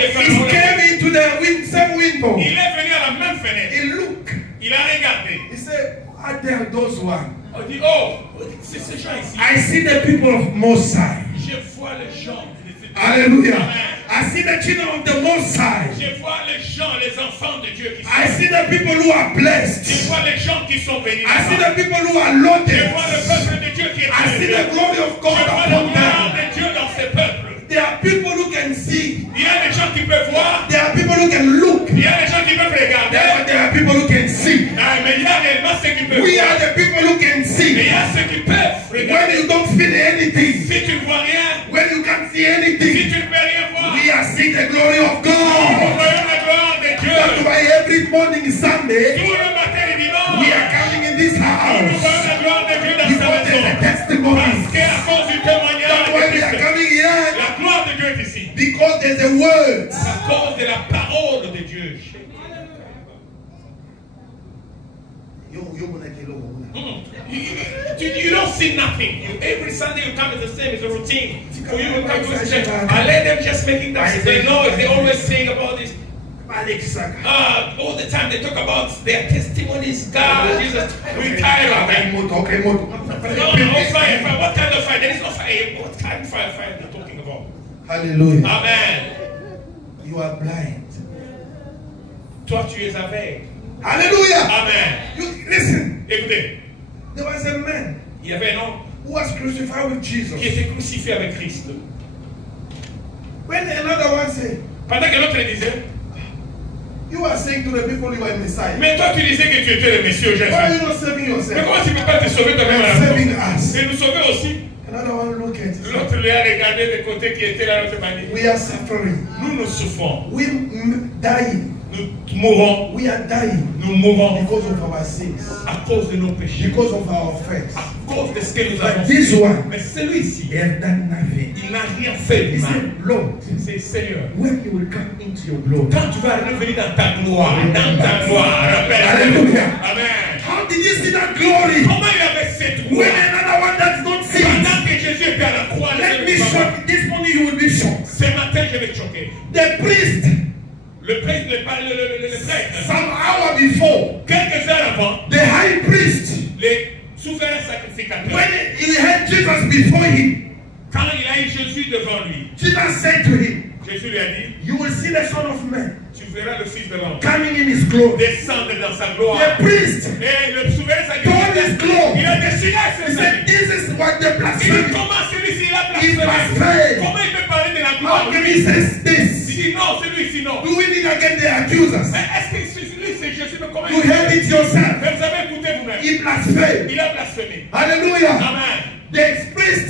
de faire He came into the same window. Il est venu à la même fenêtre. He looked. Il a regardé. He said, are there those one? On dit, oh, c'est ces gens ici. I see the people of Most High. Je vois les gens. Hallelujah. Amen. I see the children of the Most High. Je vois les gens, les enfants de Dieu qui sont. I see the people who are blessed. Je vois les gens qui sont bénis. I see the people who are Je loaded. vois le peuple de Dieu qui est I see béni. the glory of Je God vois la upon gloire them. de Dieu dans ces peuples. There are people who can see. Il y a des gens qui peuvent voir. There are people who can look. Il y a des gens qui peuvent regarder. There are people who can see. Ah, mais il y a réellement ceux qui peuvent We voir. are the people who can Mais il see. y a ceux qui peuvent When regarder. you don't feel anything, Si tu ne vois rien, when you can't see si anything, tu ne peux rien voir, we are seeing the glory of nous God. voyons la gloire de That's Dieu. why every morning Sunday, Tout le matin et dimanche, we are coming in this nous house voyons la gloire de Dieu dans sa because there's a maison. testimony. Parce qu'à cause du témoignage That's why de we are Christ, coming here la gloire de Dieu est ici. because there's a word. À cause de la parole de Dieu. You don't see nothing. Every Sunday you come, it's the same. It's a routine. For you to come to this church, I let them just making that. They know they always saying about this. All the time they talk about their testimonies. God, Jesus, we tired of that. No, fire. What kind of fire? There is no fire. What kind of fire they're talking about? Hallelujah. Amen. You are blind. Toi, tu es aveugle. Hallelujah. Amen. You listen. Écoutez, There was a man il y avait un homme who was crucified with qui Jesus. était crucifié avec Christ. When another one said, Pendant que l'autre disait, you are saying to the people you are Messiah. mais toi tu disais que tu étais le Messie, Jésus. Why are you not saving Mais yourself? comment tu ne peux pas te sauver toi-même à la Saving fois? us. Et nous sauver aussi. Another one look at it. L'autre lui a regardé de côté qui était là, l'autre manière. We are suffering. Nous souffrons. We dying. Nous mourons. We are dying Nous mourons because of our sins. à cause de nos péchés. Because of our offense. À cause de ce que nous But avons this fait. one, Mais celui-ci, he has done nothing. il n'a rien fait He du mal. said, Lord, C'est Seigneur. when you will come into your glory, Quand tu vas revenir dans ta gloire, rappelle. Hallelujah. Amen. how did you see that glory? Comment il avait cette When gloire? another one does not see it. Pendant que Jésus était à la croix, Let me shock. This morning you will be shocked. ce matin, je vais te choquer. The priest, Le prêtre, le prêtre, some hour before, quelques heures avant, the high priest, les souverains sacrificateurs, when he had Jesus before him, quand il a eu Jésus devant lui, Jesus said to him, Jésus lui a dit, you will see the Son of Man tu verras le Fils de l'homme coming in his glory. descendre dans sa gloire. The priest Et le souverain told his sacrificateur, glory. il a déchiré He ses said, habits. this is what the Il dit, blasphemy. comment celui-ci il a Il blasphémé? blasphème. Comment il peut parler de la gloire? How can he say Il this? dit, non, celui-ci non. Do we need again the accusers? Mais est-ce que celui-ci, c'est Jésus? Mais comment You il heard it fait? yourself. Mais vous avez écouté vous-même. He blasphemed. Il a blasphémé. Hallelujah. Amen. The priest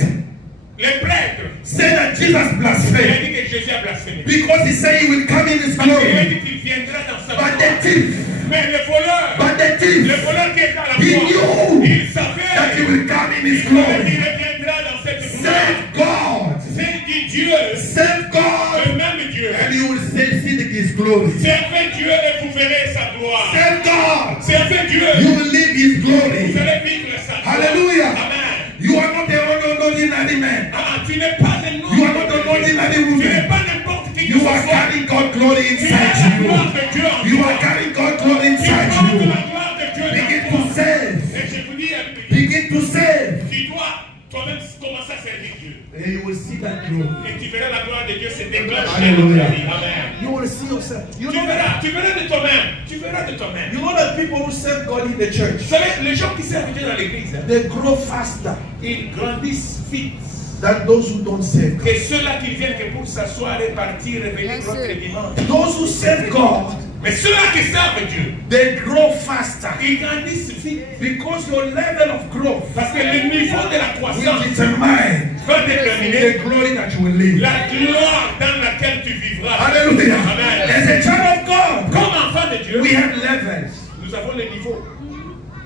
Les prêtres, said that Jesus il a blasphemed dit que Jésus a blasphémé. because he said he will come in his Parce qu'il a glory. dit qu'il viendra dans sa But gloire. the thief, Mais le voleur, but the le thief, voleur qui est à la he croix, knew il that he savait will come in his qu'il glory. reviendra dans cette gloire. Serve God. C'est dit Dieu, Serve God. le même Dieu. And you will still see his glory. Servez Dieu et vous verrez sa gloire. Serve God. Servez Dieu, You will live his vous glory. allez vivre sa gloire. Hallelujah. Amen. You are not an ordinary man. Ah, tu n'es pas un You are not an ordinary Tu n'es woman. pas n'importe qui que You ce are soit. carrying God's glory Tu as inside la you. gloire de Dieu en You toi. are carrying God's glory Tu inside portes you. la gloire de Dieu Begin en to toi. serve. Et je vous dis, Begin to serve. tu dois toi-même commencer à servir Dieu. And you will see that glory. Et tu verras la gloire de Dieu se déclencher. Hallelujah. Amen. You will see yourself. Tu verras de toi-même. Tu verras de toi-même. You know that people who serve God in the church, Vous savez, les gens qui servent Dieu dans l'église, they grow faster ils grandissent vite than those who don't serve God. que ceux-là qui viennent que pour s'asseoir et partir et venir l'autre dimanche. Those who serve God, Mais ceux-là qui servent Dieu, they grow faster ils grandissent vite. because your level of growth Parce que le niveau de la will croissance determine va déterminer the glory that you will live. la gloire dans laquelle tu vivras. Hallelujah. Amen. As a child of God, Comme enfant de Dieu, we have levels. nous avons les niveaux.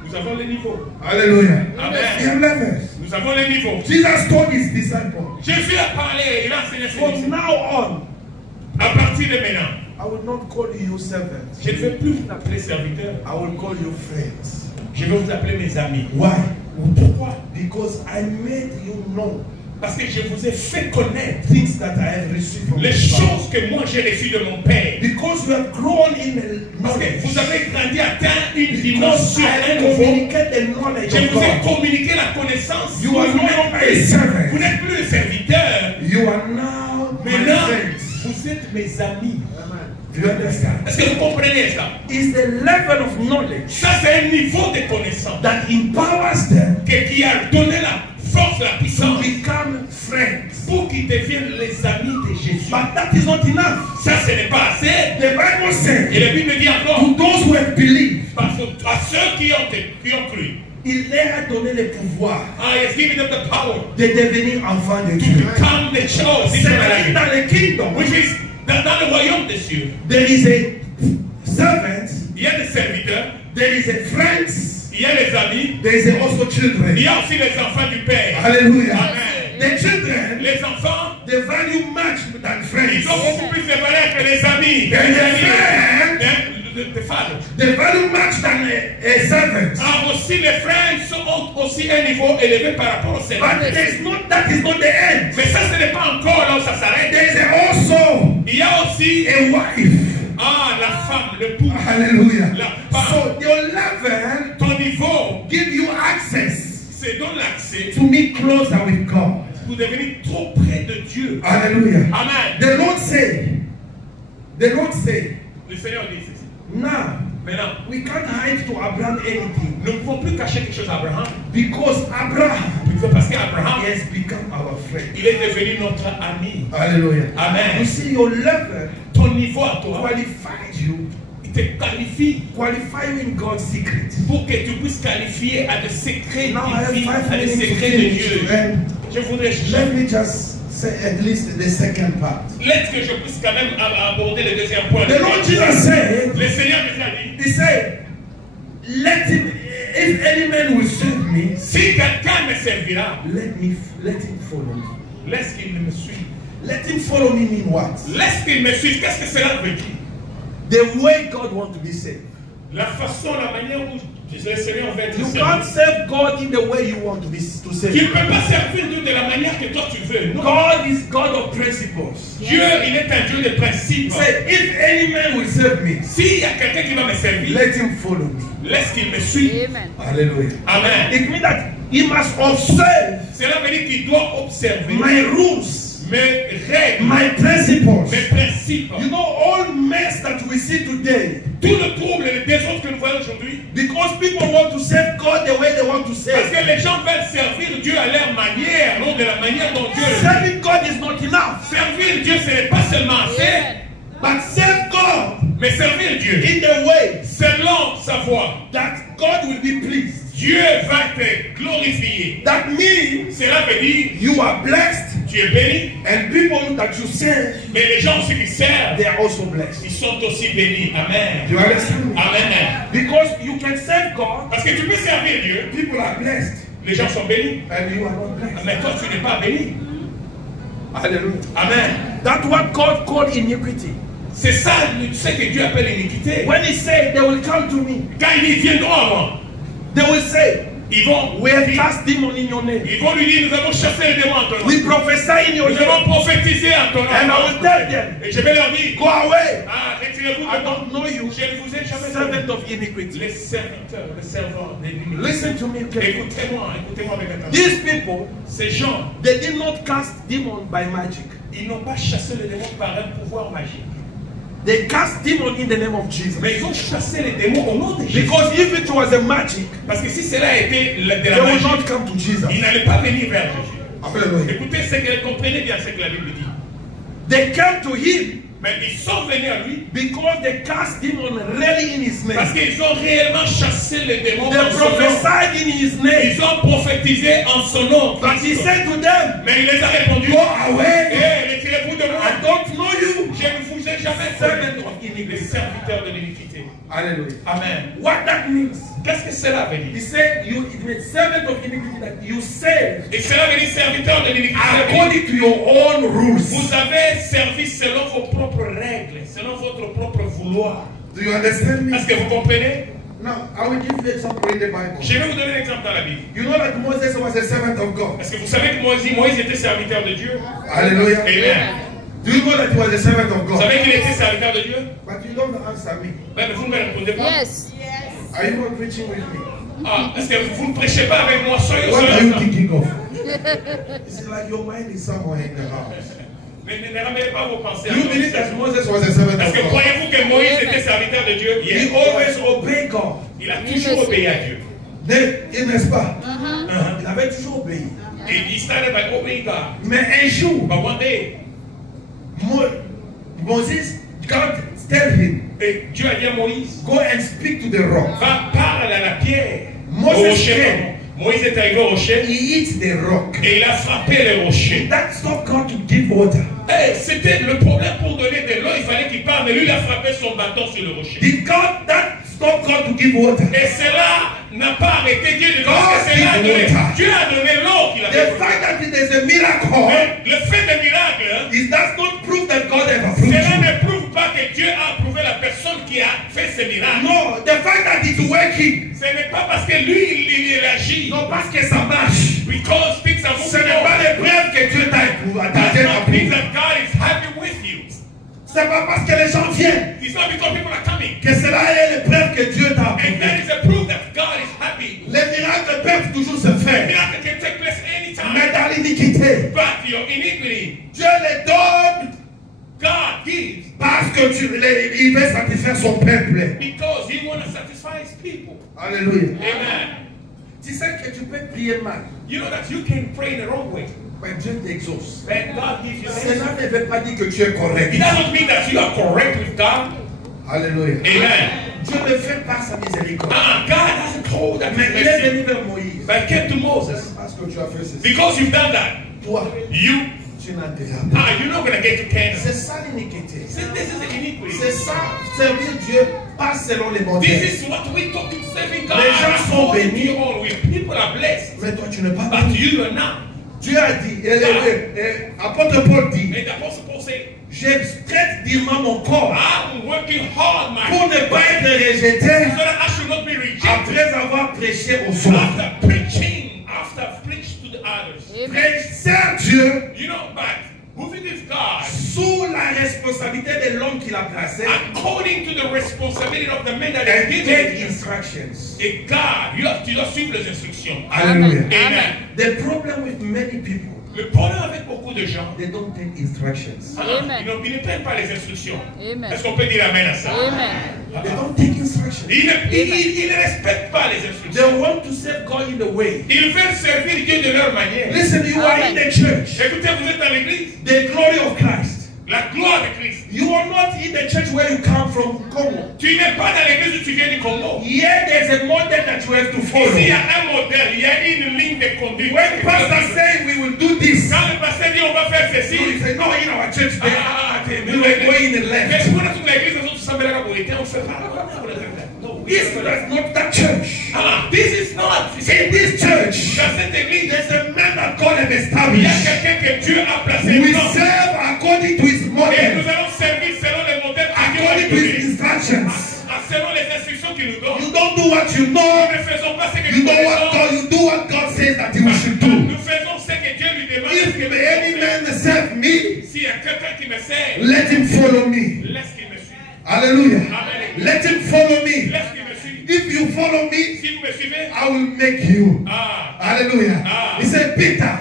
Nous avons les niveaux. Hallelujah. Amen. We have levels. Nous avons les niveaux. Jesus told his disciples, Jésus a parlé, il a enseigné ses from disciples. now on, À partir de maintenant, I will not call you servants. je ne vais plus vous appeler serviteurs. I will call you friends. Je vais vous appeler mes amis. Why? Pourquoi? Because I made you know Parce que je vous ai fait connaître things that I have received from les my Father. choses que moi j'ai reçues de mon Père. Because you have grown in Parce que knowledge. vous avez grandi, atteint une Because dimension, I un have niveau. communicated the knowledge Je of vous ai God. communiqué la connaissance. You are no longer a servant. Vous n'êtes plus le serviteur. You are now my Maintenant, friends. vous êtes mes amis. Do you understand? Est-ce que vous comprenez ça? It's the level of knowledge Ça, c'est un niveau de connaissance that empowers them qui a donné la force, la to puissance become friends. pour qu'ils deviennent les amis de Jésus. But that is not enough. Ça, ce n'est pas assez. The Bible Et says, la Bible dit encore, to those who have believed, parce que à ceux qui ont cru, il leur a donné le pouvoir I has given them the power de devenir enfants de to Dieu. become the chosen. C'est-à-dire dans le kingdom, Which is dans le royaume des cieux. there is a servant, Il y a des serviteurs, there is a friends, il y a les amis, there is also il children. y a aussi les enfants du Père. Hallelujah. Amen. The children, Les enfants, they value much than ils friends. ont beaucoup plus de valeur que les amis. And Les the amis, friend, the father. they value much than a servant. Ah, aussi les frères ont aussi un niveau élevé par rapport au But serviteur. that is not the end. Mais ça, ce n'est pas encore là où ça s'arrête. There is also Il y a aussi a wife. la femme, le pouls. Hallelujah. La femme. So your level Ton niveau, give you access c'est donne l'accès to be closer with God. pour devenir trop près de Dieu. Hallelujah. Amen. The Lord said, Le Seigneur dit ceci. now Maintenant, we can't hide to Abraham anything nous ne pouvons plus cacher quelque chose à Abraham. because Abraham Parce qu'Abraham, has become our friend. il est devenu notre ami. Hallelujah. Amen. You see, your level Ton niveau à toi, qualifies you, il te qualifie qualify you in God's secret. pour que tu puisses qualifier à des secrets Now I have divins, 5 à des minutes to secrets de finish. Dieu. And Je voudrais let me just say at least the second part. laisse que je puisse quand même aborder le deuxième point. The Lord Jesus said, Le Seigneur nous a dit, He said, let him, if any man will serve me, si quelqu'un me servira, let him follow me. laisse qu'il me suive. Let him follow me mean what? Laisse qu'il me suive. Qu'est-ce que cela veut dire? The way God wants to be saved. La façon, la manière où le Seigneur veut être You servi. can't serve God in the way you want to be to Tu serve. ne peux pas servir Dieu de la manière que toi tu veux. Non. God is God of principles. Dieu, il est un Dieu de principes. He said, if any man will serve me, S'il y a quelqu'un qui va me servir, let him follow me. laisse qu'il me suive. Amen. Hallelujah. Amen. It means that he must observe Cela veut dire qu'il doit observer my rules, mes règles, my principles. mes principes. You know, all mess that we see today, Tout le trouble et le désordre que nous voyons aujourd'hui, because people want to serve God the way they want to parce serve. que les gens veulent servir Dieu à leur manière, non de la manière dont Dieu le veut. Serving God is not enough, Servir Dieu, ce n'est pas seulement assez, but serve God mais servir Dieu in the way selon sa voix. that God will be pleased. Dieu va te glorifier. That means Cela veut dire you are blessed, tu es béni, and people that you serve, mais les gens aussi qui servent, they are also blessed. ils sont aussi bénis. Amen. Do you understand me? Amen. Because you can serve God, Parce que tu peux servir Dieu, people are blessed, les gens sont bénis, and you are not blessed. mais toi tu n'es pas béni. Hallelujah. Amen. That's what God called iniquity. C'est ça ce que Dieu appelle l'iniquité. When He said they will come to me, Quand ils viendront à moi, they will say, ils vont, we have cast demon in your name. ils vont lui dire, nous avons chassé les démons en ton nom. We prophesy in your Nous name. avons prophétisé en ton nom. And I will tell them, Et je vais leur dire, go away. ah, retirez-vous I de moi. don't know you, Je ne vous ai jamais servi. servant of iniquity. Les serviteurs, les servants des limites. Listen to me carefully. Écoutez-moi avec attention. These people, Ces gens, they did not cast demon by magic. ils n'ont pas chassé les démons par un pouvoir magique. They cast demon in the name of Jesus. Mais ils ont chassé les démons au nom de Jésus. Because if it was a magic, Parce que si cela était de they la will magie, not come to Jesus. ils n'allaient pas venir vers Jésus. Hallelujah. Écoutez, comprenez bien ce que la Bible dit. They came to him Mais ils sont venus à lui because they cast demon really in his parce name. qu'ils ont réellement chassé les démons They en son nom. prophesied in his name. Ils ont prophétisé en son nom. But he said to them, Mais il les a répondu, go away. eh, retirez-vous de moi. I don't know you. Je ne vous ai jamais Servant servi. of Les iniquity. serviteurs de l'iniquité. Hallelujah. Amen. What that means, Qu'est-ce que cela veut he dire? said, it means servant of iniquity that you serve Et cela veut dire serviteur de l'iniquité. according to your own rules. Vous avez servi selon vos propres règles, selon votre propre vouloir. Do you understand me? Est-ce que vous comprenez? Now, I will give you an example in the Bible. Je vais vous donner un exemple dans la Bible. You know that Moses was a servant of God. Est-ce que vous savez que Moïse était serviteur de Dieu? Hallelujah. Amen. Do you know that he was a servant of Vous God? savez qu'il était serviteur de Dieu? But you don't answer me. Mais vous ne me répondez pas. Yes. Are you not preaching with me? Ah, est-ce que vous ne prêchez pas avec moi? Soyez What are you soyez. thinking of? It's like your mind is somewhere in the house. Mais ne ramènez pas vos pensées à Do you believe that Moses was a servant Est-ce of que God? croyez-vous que Moïse était serviteur de Dieu? He always obeyed God. Il a toujours obéi à Dieu. N'est-ce pas? Il avait toujours obéi. He started by obeying God. Mais un jour, But one day, Moses, God tell him, et Dieu a dit à Moïse, go and speak to the rock. va parler à la pierre. Moses Au rocher. came. Moïse est arrivé au rocher He hit the rock. et il a frappé le rocher. That stopped God to give water. Hey, c'était le problème pour donner de l'eau, il fallait qu'il parle, mais lui il a frappé son bâton sur le rocher. Did God that stop God to give water? Et cela n'a pas arrêté Dieu de dire God que cela a give donné. water. Dieu a donné l'eau qu'il a The fait. fact that it is a miracle, Mais le fait de miracle, it does not prove that God ever proved cela you. ne prouve pas que Dieu a approuvé la personne qui a fait ce miracle. No, the fact that it's working, Ce n'est pas parce que lui il agit. non parce que ça marche. Because things are Ce moving n'est pas on. les preuves que Dieu t'a approuvé. That's not means that God is happy with you. C'est pas parce que les gens viennent It's not because people are coming. que cela est les preuves que Dieu t'a And that approuvé. is a proof that God is happy. Les miracles peuvent toujours se faire. Miracle can take place anytime. Mais dans l'iniquité, But your iniquity, Dieu les donne God gives parce que il veut satisfaire son peuple. because He wants to satisfy His people. Alléluia. Amen. Tu sais que tu peux prier mal, You know that you can pray the wrong way. mais Dieu t'exauce. But God gives you answer. Cela ne veut pas dire que tu es correct. It doesn't mean that you are correct with God. Alléluia. Amen. Dieu ne fait pas sa miséricorde. God hasn't told that Mais He's il est mercy. venu vers Moïse. But He came to Moses. Parce que tu as fait ceci. Because you've done that, Toi, you tu n'intérêt pas. you're not going to get to Canaan. C'est ça l'iniquité. See, this is the iniquity. C'est ça, servir Dieu, pas selon les modèles. This is what we talk in serving God. Les gens sont According to bénis. your own will. People are blessed. Mais toi, tu n'es pas But béni. you are not. Dieu a dit, apôtre Paul dit, And the Apostle Paul said, je traite durement mon corps I'm working hard, my pour ne pas être rejeté so that I should not be rejected après avoir prêché aux autres. after preaching, after I've preached to the others. Sers Dieu You know, but moving with God sous la responsabilité de l'homme qui l'a placé according to the responsibility of the man that and is take given. instructions. Et God, tu dois suivre les instructions. Hallelujah. Amen. The problem with many people, Le problème avec beaucoup de gens, they don't take instructions. Amen. ils ne prennent pas les instructions. Amen. Est-ce qu'on peut dire amen à ça? Amen. They don't take instructions. Ils ne respectent pas les They instructions. want to serve God in the way. Ils veulent servir Dieu de leur manière. Listen, you are in the church. Écoutez, vous êtes dans l'église. The glory of Christ. La gloire de Christ. You are not in the church where you come from, Congo. Tu n'es pas dans l'église où tu viens du Congo. Here there's a model that you have to follow. Ici, il y a un modèle, il y a une ligne de conduite. When pastor say we will do this, Quand le pasteur dit on va faire you ceci, say no, in our church there, t'es we were going in the Mais left. pour notre église, nous sommes là pour on fait pas. No, This is not that church. this is not. In this church, Dans cette église, there's a man that God has il y a established. quelqu'un que Dieu a placé. We dedans. serve according to his Et nous model, allons servir selon les modèles que Dieu a according to his donnés. instructions. Selon les instructions qu'il nous donne. You don't do what you Nous know. ne faisons pas ce que You nous know what connaissons. God. You do what God says that you should do. Nous faisons ce que Dieu lui demande. If any man serve me, S'il y a quelqu'un qui me sert, let him follow me. laisse qu'il me suive. Hallelujah. Amen. Let him follow me. Laisse qu'il me suive. If you follow me, Si vous me suivez, I will make you. Hallelujah. Ah. He said, Peter,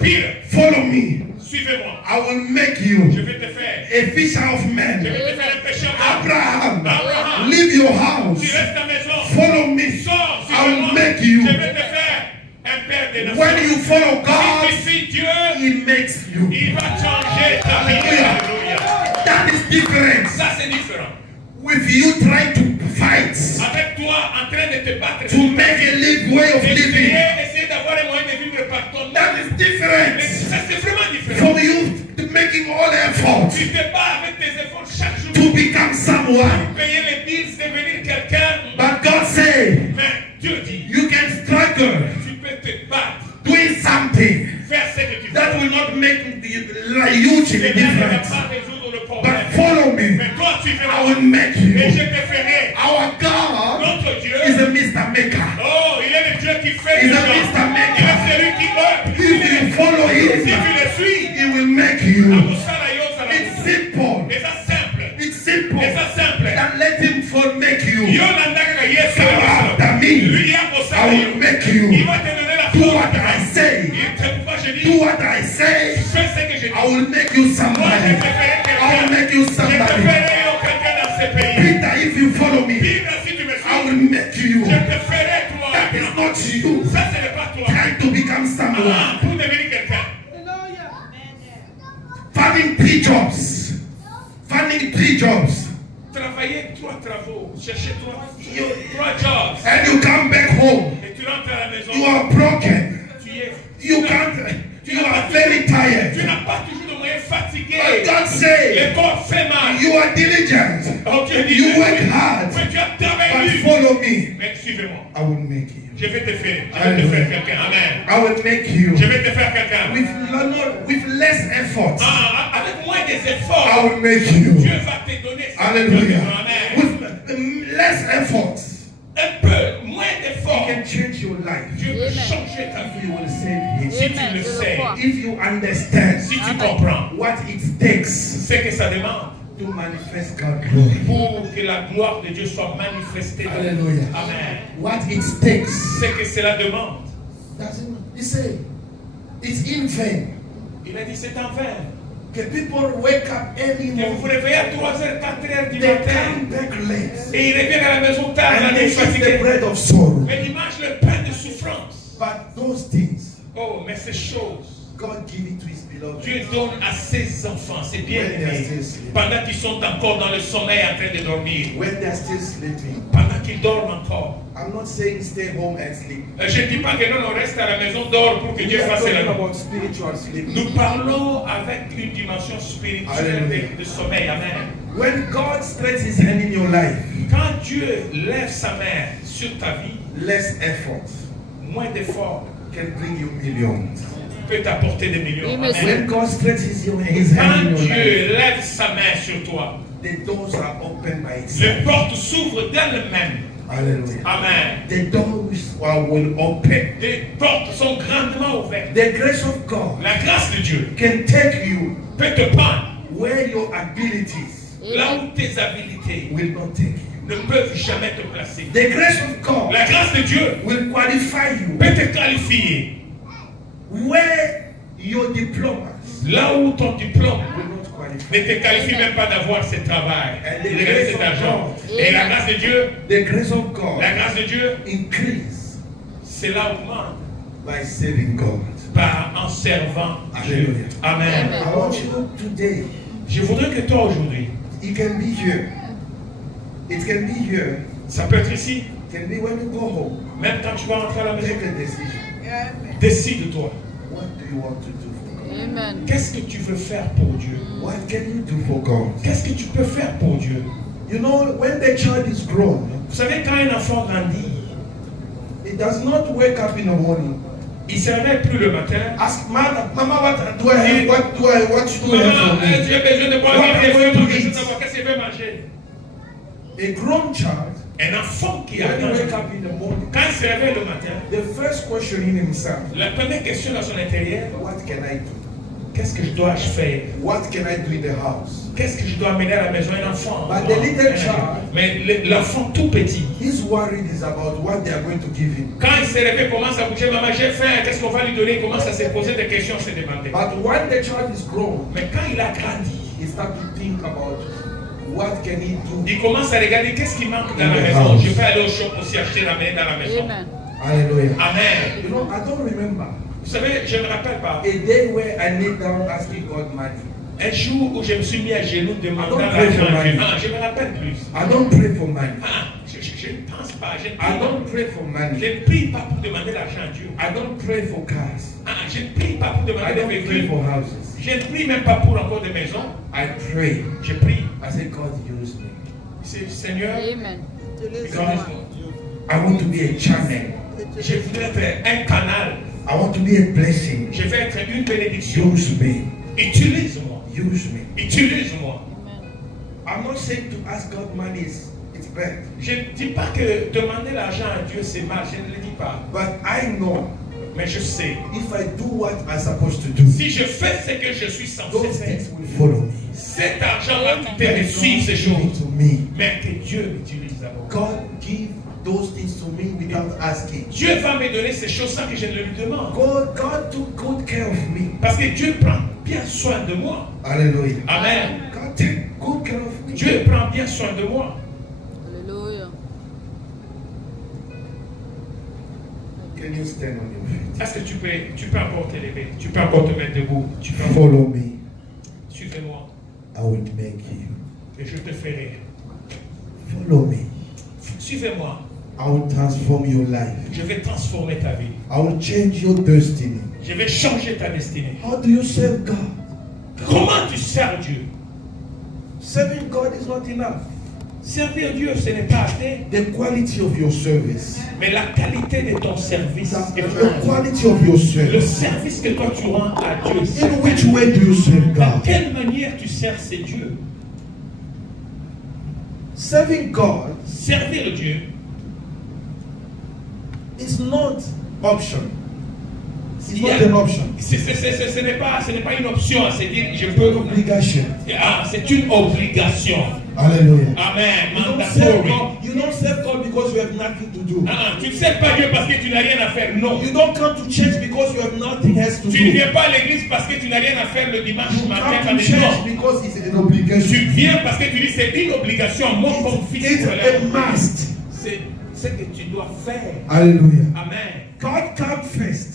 Peter, follow me. suivez-moi. I will make Je you vais te faire. a fisher of Je men. vais te faire un pécheur. Abraham, Abraham, leave your house. tu restes à la maison. Follow me. Sors, I will suivez-moi. make you. Je vais te faire un père des nations. When you follow God, Si tu suis Dieu, He makes you. il va changer ta vie. Alléluia. Alléluia. That is different. Ça, c'est différent. With you trying to fight Avec toi en train de te battre. to make a live way of living, Essayer d'avoir un moyen de vivre par ton nom. that is Mais different ça, c'est vraiment différent. from you to making all efforts Tu te bats avec tes efforts chaque jour. to become someone. Payer les bills, devenir quelqu'un. But God said, Mais Dieu dit, you can struggle tu peux te battre. doing something Faire ce que tu veux. that will not make the hugely C'est bien, ça ne va difference. pas résoudre le But problème. follow me. Mais toi, tu I verras. will make Et je you. te ferai. Our God Notre Dieu is Maker. Oh, il est le Dieu qui fait He's les a gens. Mr. Maker. Il est celui qui œuvre. If you follow Si tu him, le suis, he will make you. Amusala Yosa It's la- simple. Et ça simple. It's simple. Et ça simple. That let him make you. Yo nandaka Yesu. Come after me. Lui, il a I posé will make you. Il va te donner la Do force. what I say. C'est pourquoi je dis, Do what I say. fais ce que je dis. I will make you Moi, je somebody. te ferai I will quelqu'un. make you Je te somebody. ferai quelqu'un dans ce pays. Peter, if you follow me, Vive si tu me I suis. will make you. Je te ferai toi. That is not you Ça, ce n'est pas toi. trying to become Ah, someone. pour devenir quelqu'un. Finding 3 jobs. Finding 3 jobs. Travailler 3 travaux. Chercher 3 jobs. And you come back home. Et tu rentres à la maison. You are broken. Tu es. You can't. You are very tired. Tu n'as pas toujours de moyens fatigués. But God said, Le corps fait mal. you are diligent. Oh, Dieu dit, You work hard. oui, tu as But travaillé. follow me. Mais suivez-moi. I will make you. Je vais te faire. Je vais te faire quelqu'un. Amen. I will make you. Je vais te faire quelqu'un. With less effort. Avec moins des I efforts, will make you. Dieu va te donner. Hallelujah. Amen. With less effort. Un peu moins He d'efforts. can change your life. Dieu peut changer ta If vie. you will save him. Si tu le sais, If you understand si tu comprends what it takes ce que ça demande to manifest God's glory. pour que la gloire de Dieu soit manifestée. dans la vie. Hallelujah. Amen. What it takes. Ce que cela demande. He said, it's in vain. Il a dit c'est en vain. The people wake up early Que vous vous morning. réveillez à 3h, 4h du They matin. come back late. Et ils reviennent à la maison tard, la And nuit they eat the fatiguée. bread of sorrow. Mais ils mangent le pain de souffrance. But those things, Oh, mais ces choses, God give it to his beloved. Dieu donne à ses enfants, c'est bien When they are aimé. still sleeping. Pendant qu'ils sont encore dans le sommeil en train de dormir. When they are still sleeping. Pendant qu'ils dorment encore. I'm not saying stay home and sleep. Je ne dis pas que non, on reste à la maison, dort pour que We Dieu are fasse la talking nuit. about spiritual sleep. Nous parlons avec une dimension spirituelle de sommeil. Amen. When God stretches his hand in your life, Quand Dieu lève sa main sur ta vie, less effort moins d'efforts can bring you millions. peut t'apporter des millions. Amen. When God stretches his hand Quand in your life, Dieu lève sa main sur toi, the doors are open by les itself. portes s'ouvrent d'elles-mêmes. Hallelujah. Amen. The doors will open. Les portes sont grandement ouvertes. The grace of God La grâce de Dieu can take you peut te prendre where your abilities là où tes habilités will not take you. ne peuvent jamais te placer. The grace of God La grâce de Dieu will qualify you peut te qualifier where your diplomas là où ton diplôme will not qualify. ne te qualifie même pas d'avoir ce travail, de gagner cet argent. Et la grâce de Dieu, The grace of God la grâce de Dieu, increase cela augmente by serving God. en servant Dieu. Alléluia. Amen. I want you today, Je voudrais que toi aujourd'hui, it can be here. It can be here. ça peut être ici, It can be when you go home. même quand tu vas rentrer à la maison, Take a decision. décide-toi. What do you want to do for God? Amen. Qu'est-ce que tu veux faire pour Dieu? What can you do for God? Qu'est-ce que tu peux faire pour Dieu? You know, when the child is grown, Vous savez, quand un enfant grandit, it does not wake up in the morning. il ne se réveille plus le matin. Ask Mama, what do I have? What do I have Maman, for me? j'ai besoin de boire, What j'ai am I besoin going to de eat? savoir qu'est-ce qu'il veut manger. A grown child, Un enfant qui a when he grandi, wake up in the morning, quand il se réveille le matin, the first question in himself, la première question dans son intérieur, what can I do? qu'est-ce que je dois faire? What can I do in the house? Qu'est-ce que je dois amener à la maison? Un enfant. But the little child, Mais l'enfant tout petit, his worry is about what they are going to give him. quand il se réveille, commence à bouger, maman, j'ai faim, qu'est-ce qu'on va lui donner? Il commence à se poser des questions, se demander. But when the child is grown, Mais quand il a grandi, he starts to think about what can he do. il commence à regarder qu'est-ce qui manque dans In la the maison. house. Je peux aller au shop aussi acheter la main dans la maison. Amen. Hallelujah. Amen. You know, I don't remember Vous savez, je ne me rappelle pas. a day where I knelt down asking God money. Un jour où je me suis mis à genoux demandant I don't pray for l'argent à Dieu. money. Ah, je me rappelle plus. I don't pray for money. Je ne pense pas. Je ne I prie don't pray for pas. money. Je ne prie pas pour demander l'argent à Dieu. I don't pray for cars. Je ne prie pas pour I demander des don't pray véhicules. for houses. Je ne prie même pas pour encore des maisons. I pray. Je prie. I say, God, use me. C'est Seigneur, Amen. utilise-moi. I want to be a channel. Je voudrais être un canal. I want to be a blessing. Je vais être une bénédiction. Use me. Utilise-moi. Use me. Utilise-moi. I'm not saying to ask God money it's bad. Je ne dis pas que demander l'argent à Dieu c'est mal, je ne le dis pas. But I know Mais je sais, if I do what I'm supposed to do, si je fais ce que je suis censé those faire, things will follow me. cet argent-là qui te Let suit ces God give choses. it to me. Mais que Dieu m'utilise d'abord. God give those things to me without asking. Dieu va me donner ces choses sans que je ne le lui demande. God took good care of me. Parce que Dieu prend bien soin de moi. Hallelujah. Amen. God take good care of me. Dieu prend bien soin de moi. Alléluia. Can you stand on your feet? Est-ce que tu peux encore te lever? Tu peux encore te mettre debout? Tu peux Follow me. Suivez-moi I will make you. et je te ferai. Follow me. Suivez-moi. I will transform your life. Je vais transformer ta vie. I will change your destiny. Je vais changer ta destinée. How do you serve God? Comment tu sers Dieu? Serving God is not enough. Servir Dieu, ce n'est pas assez. The quality of your service. Mais la qualité de ton service est The grande. quality of your Le service. service que toi tu rends à Dieu, c'est In which way do you serve de God? quelle manière tu sers ces dieux? Serving God Servir Dieu, is not option. It's il y a- not an option. ce n'est pas une option, c'est dire je peux. Obligation. Ah, c'est une obligation. Hallelujah. Amen. You don't serve Mandatory. God. You don't serve God because you have nothing to do. Tu ne sers pas Dieu parce que tu n'as rien à faire. Non. You don't come to church because you have nothing else to Tu ne do. viens pas à l'église parce que tu n'as rien à faire le dimanche You matin. come to samedi. church Non. because it's an obligation. Tu viens parce que tu dis c'est une obligation. Mon comme fils. It's voilà. a must. C'est ce que tu dois faire. Hallelujah. Amen. God comes first.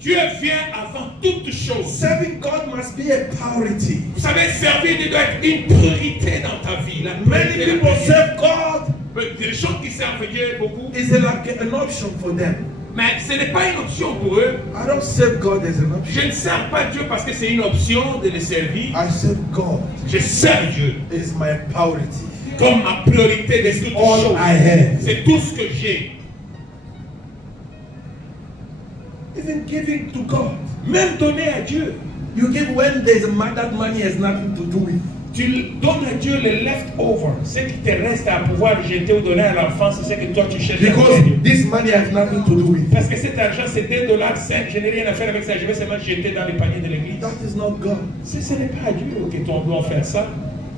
Dieu vient avant toute chose. Serving God must be a priority. Vous savez, servir Dieu doit être une priorité dans ta vie. La Many priorité, la people priorité. serve God. Les gens qui servent Dieu beaucoup, It's like an option for them. mais ce n'est pas une option pour eux. I don't serve God as an option. Je ne sers pas Dieu parce que c'est une option de le servir. I serve God. Je sers Dieu It's my priority. comme ma priorité de toutes All choses. I have. C'est tout ce que j'ai. Even giving to God. Même donner à Dieu. You give when there's that money has nothing to do with. Tu donnes à Dieu les leftovers. Ce qui te reste à pouvoir jeter ou donner à l'enfant, c'est ce que toi tu cherches à Because Dieu. this money has nothing to do with. Parce que cet argent, c'est $2.5. Je n'ai rien à faire avec ça. Je vais seulement jeter dans les paniers de l'église. That is not God. Ce n'est pas à Dieu que ton doit faire ça.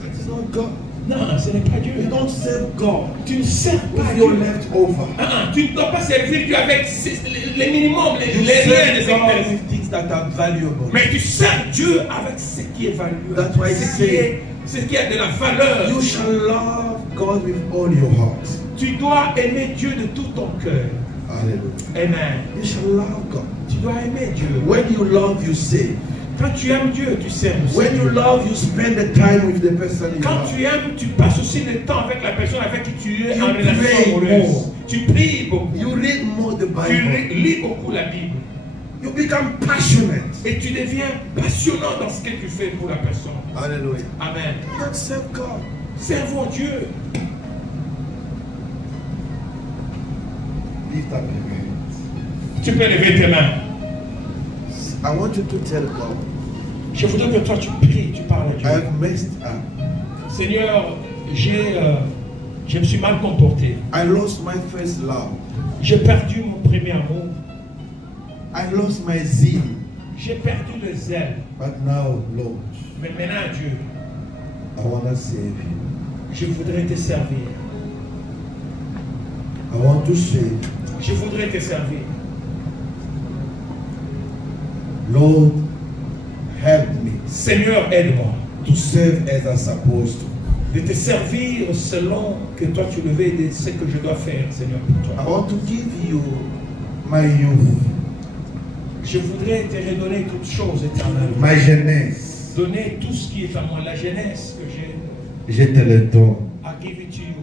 That is not God. Non, ce n'est pas Dieu. You don't serve God Tu ne sers pas with Dieu. your leftover. Tu ne dois pas servir Dieu avec les minimums, You les rien de serve God ce with things that are valuable. Mais tu sers Dieu avec ce qui est valuable. That's why Ce qui a de la valeur. You shall love God with all your heart. Tu dois aimer Dieu de tout ton cœur. Hallelujah. Amen. You shall love God. Tu dois aimer Dieu. When you love, you save. Quand tu aimes Dieu, tu sers aussi. When you love, you spend the time with the person you Quand love. tu aimes, tu passes aussi le temps avec la personne avec qui tu es You en relation pray amoureuse. more. Tu pries beaucoup. You read more the Tu Bible. lis beaucoup la Bible. You become passionate. Et tu deviens passionnant dans ce que tu fais pour la personne. Hallelujah. Amen. You don't serve God. Servons Dieu. Lift up your hands. Tu peux lever tes mains. I want you to tell God, Je voudrais que toi tu pries, tu parles à Dieu. I have messed up. Seigneur, je me suis mal comporté. I lost my first love. J'ai perdu mon premier amour. I lost my zeal. J'ai perdu le zèle. But now, Lord, Mais maintenant, Dieu, I want to save you. je voudrais te servir. I want to save. Je voudrais te servir. Lord, help me Seigneur, aide-moi to serve as I'm supposed to. de te servir selon que toi tu le veux de ce que je dois faire, Seigneur, pour I toi. want to give you my youth, Je voudrais te redonner toutes choses éternelles. my jeunesse. Donner tout ce qui est à moi, la jeunesse que j'ai. Je te le donne. I give it to you.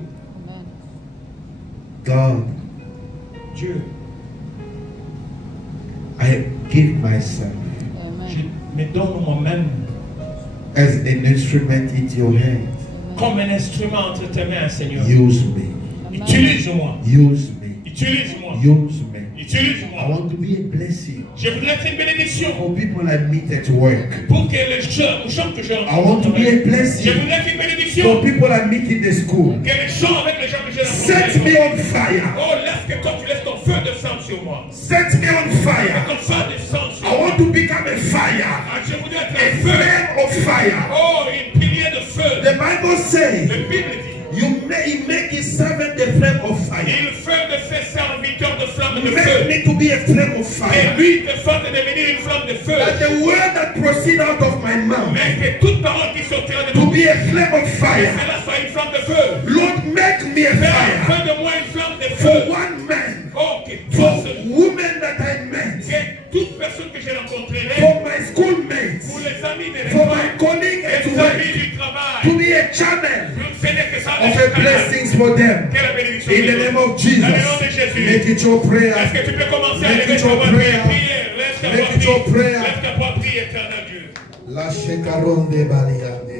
God, Dieu, I give myself je me donne moi-même as an instrument in your hand. comme un instrument entre tes mains, Seigneur. Use me. Utilise-moi. Use me. Utilise-moi. Use me. Utilise-moi. I want to be a blessing Je voudrais être une bénédiction for people I meet at work. pour que les gens que je I want to be a Je blessing voudrais être une bénédiction for people I meet in the school. que les gens avec les gens que j'ai Set me on fire. Oh, laisse que quand tu laisses ton feu de sang sur moi. Set me on fire. Ton feu de sang sur I moi. want to become a fire. Ah, je voudrais être A un feu. flame of fire. Oh, une pilier de feu. The Bible says, La Bible dit, he make his servant a flame of fire. il fait de ses serviteurs de flamme de Make feu. me to be a flame of Et fire. lui te fait de devenir une flamme de feu. That the word that proceed out of my mouth Mais que toute parole qui sortira de to mon be a flame of fire. cela soit une flamme de feu. Lord, make me a fire Fais de moi une flamme de for feu. one man, Oh, que for women that I met, toute personne que j'ai rencontrée, for my schoolmates, pour les amis de for l'école, my colleagues at les work, amis du travail, to be a channel Seigneur, que ça of a blessings for them. Que la bénédiction In the name of Jesus, Dans le nom de Jésus. make it your prayer. Est-ce que tu peux commencer à Make lever it ta your voix prayer. prière? Lève ta Make voix it your prière. prayer. Lève ta voix prière, éternel Dieu. La shekaronde baliande.